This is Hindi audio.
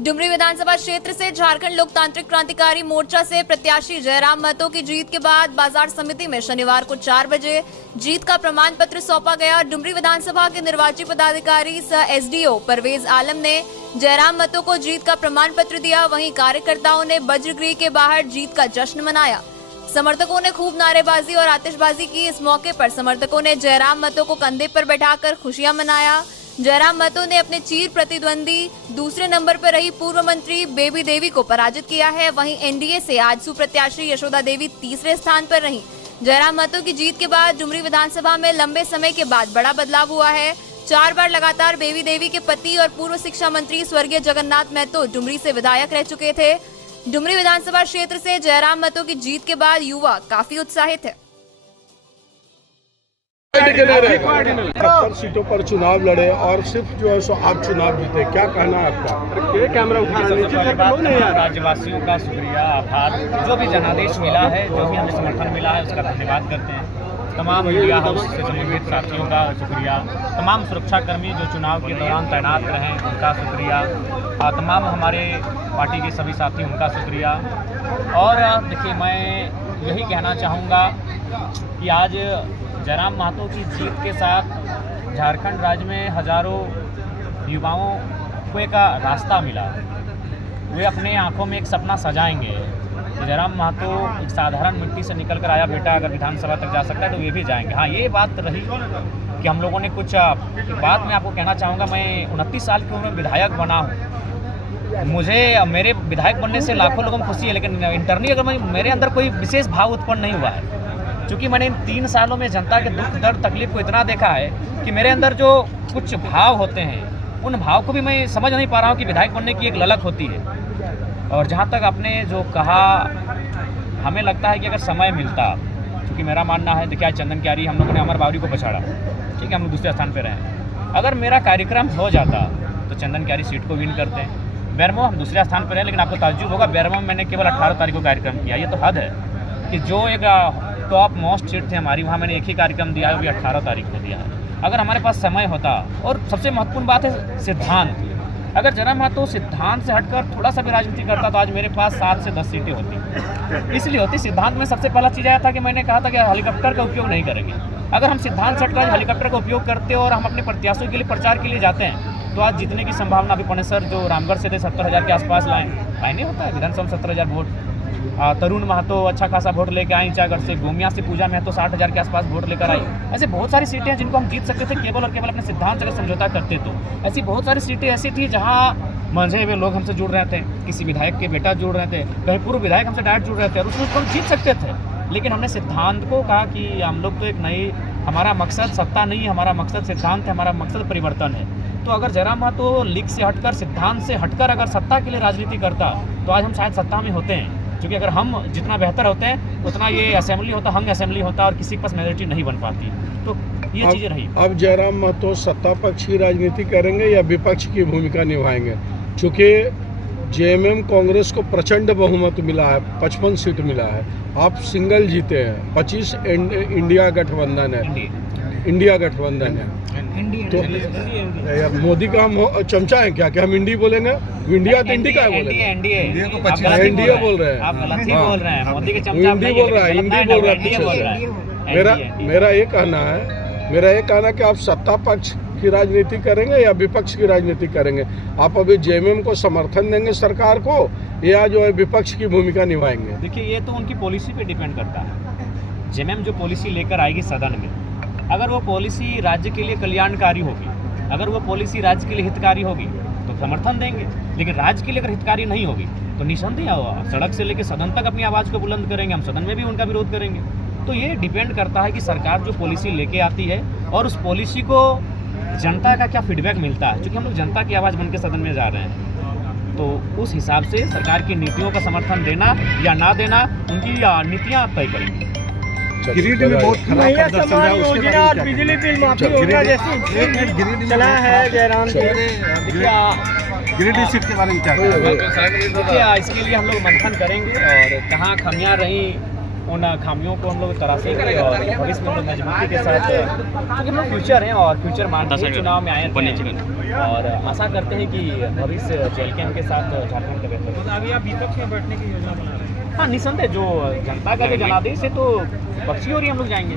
डुमरी विधानसभा क्षेत्र से झारखंड लोकतांत्रिक क्रांतिकारी मोर्चा से प्रत्याशी जयराम महतो की जीत के बाद बाजार समिति में शनिवार को 4 बजे जीत का प्रमाण पत्र सौंपा गया। डुमरी विधानसभा के निर्वाची पदाधिकारी सह एसडीओ परवेज आलम ने जयराम महतो को जीत का प्रमाण पत्र दिया। वहीं कार्यकर्ताओं ने वज्रगृह के बाहर जीत का जश्न मनाया। समर्थकों ने खूब नारेबाजी और आतिशबाजी की। इस मौके पर समर्थकों ने जयराम महतो को कंधे पर बैठाकर खुशियां मनाया। जयराम महतो ने अपने चीर प्रतिद्वंदी दूसरे नंबर पर रही पूर्व मंत्री बेबी देवी को पराजित किया है। वहीं एनडीए से आजसू प्रत्याशी यशोदा देवी तीसरे स्थान पर रहीं। जयराम महतो की जीत के बाद डुमरी विधानसभा में लंबे समय के बाद बड़ा बदलाव हुआ है। 4 बार लगातार बेबी देवी के पति और पूर्व शिक्षा मंत्री स्वर्गीय जगन्नाथ महतो डुमरी से विधायक रह चुके थे। डुमरी विधानसभा क्षेत्र से जयराम महतो की जीत के बाद युवा काफी उत्साहित है। 70 सीटों पर चुनाव लड़े और सिर्फ जो है सो आप चुनाव जीते, क्या कहना है आपका? ये कैमरा उठा रहे हैं। राज्यवासियों का शुक्रिया, आभार। जो भी जनादेश मिला है, जो भी हमें समर्थन मिला है, उसका धन्यवाद करते हैं। तमाम मीडिया हाउस से संबंधित साथियों का शुक्रिया, तमाम सुरक्षाकर्मी जो चुनाव के दौरान तैनात रहे उनका शुक्रिया, तमाम हमारे पार्टी के सभी साथी उनका शुक्रिया। और देखिए, मैं यही कहना चाहूँगा कि आज जयराम महतो की जीत के साथ झारखंड राज्य में हजारों युवाओं को एक रास्ता मिला। वे अपने आंखों में एक सपना सजाएंगे। जयराम महतो एक साधारण मिट्टी से निकल कर आया बेटा, अगर विधानसभा तक जा सकता है तो वे भी जाएंगे। हाँ, ये बात रही कि हम लोगों ने कुछ बात मैं आपको कहना चाहूँगा। मैं 29 साल की उम्र में विधायक बना हूँ। मुझे मेरे विधायक बनने से लाखों लोगों को खुशी है, लेकिन इंटरनली अगर मेरे अंदर कोई विशेष भाव उत्पन्न नहीं हुआ है। क्योंकि मैंने इन 3 सालों में जनता के दुख दर्द तकलीफ को इतना देखा है कि मेरे अंदर जो कुछ भाव होते हैं, उन भाव को भी मैं समझ नहीं पा रहा हूँ कि विधायक बनने की एक ललक होती है। और जहाँ तक आपने जो कहा, हमें लगता है कि अगर समय मिलता, क्योंकि मेरा मानना है, देखिए आज चंदन क्यारी हम लोगों ने अमर बावरी को पछाड़ा, ठीक है, हम लोग दूसरे स्थान पर रहे। अगर मेरा कार्यक्रम हो जाता तो चंदन क्यारी सीट को विन करते हैं। बेरमो हम दूसरे स्थान पर रहे, लेकिन आपको ताज्जुब होगा, बेरमो में मैंने केवल 18 तारीख को कार्यक्रम किया। ये तो हद है कि जो एक टॉप मोस्ट सीट थी हमारी, वहाँ मैंने एक ही कार्यक्रम दिया है, वो भी 18 तारीख को दिया है। अगर हमारे पास समय होता, और सबसे महत्वपूर्ण बात है सिद्धांत, अगर जयराम महतो सिद्धांत से हटकर थोड़ा सा भी राजनीति करता तो आज मेरे पास 7 से 10 सीटें होती। इसलिए होती, सिद्धांत में सबसे पहला चीज़ आया था कि मैंने कहा था कि हेलीकॉप्टर का उपयोग नहीं करेंगे। अगर हम सिद्धांत से हटकर हेलीकॉप्टर का उपयोग करते और हम अपने प्रत्याशियों के लिए प्रचार के लिए जाते हैं तो आज जीतने की संभावना भी पने सर जो रामगढ़ से थे 70,000 के आसपास लाए नहीं होता है विधानसभा में 70,000 वोट। तरुण महतो अच्छा खासा वोट लेकर आई ईचागढ़ से, गोमिया से पूजा महतो 60,000 के आसपास वोट लेकर आई। ऐसे बहुत सारी सीटें हैं जिनको हम जीत सकते थे केवल और केवल अपने सिद्धांत से समझौता करते। तो ऐसी बहुत सारी सीटें ऐसी थी जहां मंझे हुए लोग हमसे जुड़ रहे थे, किसी विधायक के बेटा जुड़ रहे थे, कहीं पूर्व विधायक हमसे डायरेक्ट जुड़ रहे थे, और उसमें हम जीत सकते थे। लेकिन हमने सिद्धांत को कहा कि हम लोग तो एक नई, हमारा मकसद सत्ता नहीं है, हमारा मकसद सिद्धांत है, हमारा मकसद परिवर्तन है। तो अगर जयराम महतो लीग से हटकर, सिद्धांत से हटकर अगर सत्ता के लिए राजनीति करता तो आज हम शायद सत्ता में होते हैं। क्योंकि अगर हम जितना बेहतर होते हैं उतना ये असेंबली होता, हंग असेंबली होता और किसी के पास मेजोरिटी नहीं बन पाती। तो ये चीज़ें रही। अब जयराम महतो सत्ता पक्ष की राजनीति करेंगे या विपक्ष की भूमिका निभाएंगे? चूँकि जेएमएम कांग्रेस को प्रचंड बहुमत मिला है, 55 सीट मिला है, आप सिंगल जीते हैं, 25 इंडिया गठबंधन है, इंडिया गठबंधन है। तो यार मोदी का हम चमचा है क्या कि हम इंडी बोलेंगे? इंडिया तो इंडी का है, एनडीए को 25 एनडीए बोल रहे हैं, आप गलत ही बोल रहे हैं। मोदी के चमचा इंडी बोल रहा है, इंडी बोल रहा है। मेरा ये कहना कि आप सत्ता पक्ष की राजनीति करेंगे या विपक्ष की राजनीति करेंगे? आप अभी जेएमएम को समर्थन देंगे सरकार को या जो है विपक्ष की भूमिका निभाएंगे? देखिए, ये तो उनकी पॉलिसी पे डिपेंड करता है। जेएमएम जो पॉलिसी लेकर आएगी सदन में, अगर वो पॉलिसी राज्य के लिए कल्याणकारी होगी, अगर वो पॉलिसी राज्य के लिए हितकारी होगी तो समर्थन देंगे। लेकिन राज्य के लिए अगर हितकारी नहीं होगी तो निसंदेह सड़क से लेकर सदन तक अपनी आवाज़ को बुलंद करेंगे, हम सदन में भी उनका विरोध करेंगे। तो ये डिपेंड करता है कि सरकार जो पॉलिसी लेके आती है और उस पॉलिसी को जनता का क्या फीडबैक मिलता है। क्योंकि हम लोग जनता की आवाज़ बन के सदन में जा रहे हैं, तो उस हिसाब से सरकार की नीतियों का समर्थन देना या ना देना उनकी नीतियाँ तय करेंगी। गिरिडीह में बहुत खराब प्रदर्शन है, उसके बारे में क्या? बिजली बिल माफी योजना जैसी चला है जयराम जी, गिरिडीह सीट के बारे में क्या? देखिए, इसके लिए हम लोग मंथन करेंगे और कहाँ खामियां रही उन खामियों को हम लोग तराशेंगे और भविष्य में हम लोग मजबूती के साथ, क्योंकि हम लोग फ्यूचर हैं और फ्यूचर मानते चुनाव में आए हैं और आशा करते हैं कि भविष्य जेएलके के साथ झारखंड का बेहतर होगा। अभी आप विपक्ष में बैठने की योजना बना रहे हैं। हाँ, निसंदेह जो जनता का जो जनादेश है तो विपक्षी ओर ही हम लोग जाएंगे।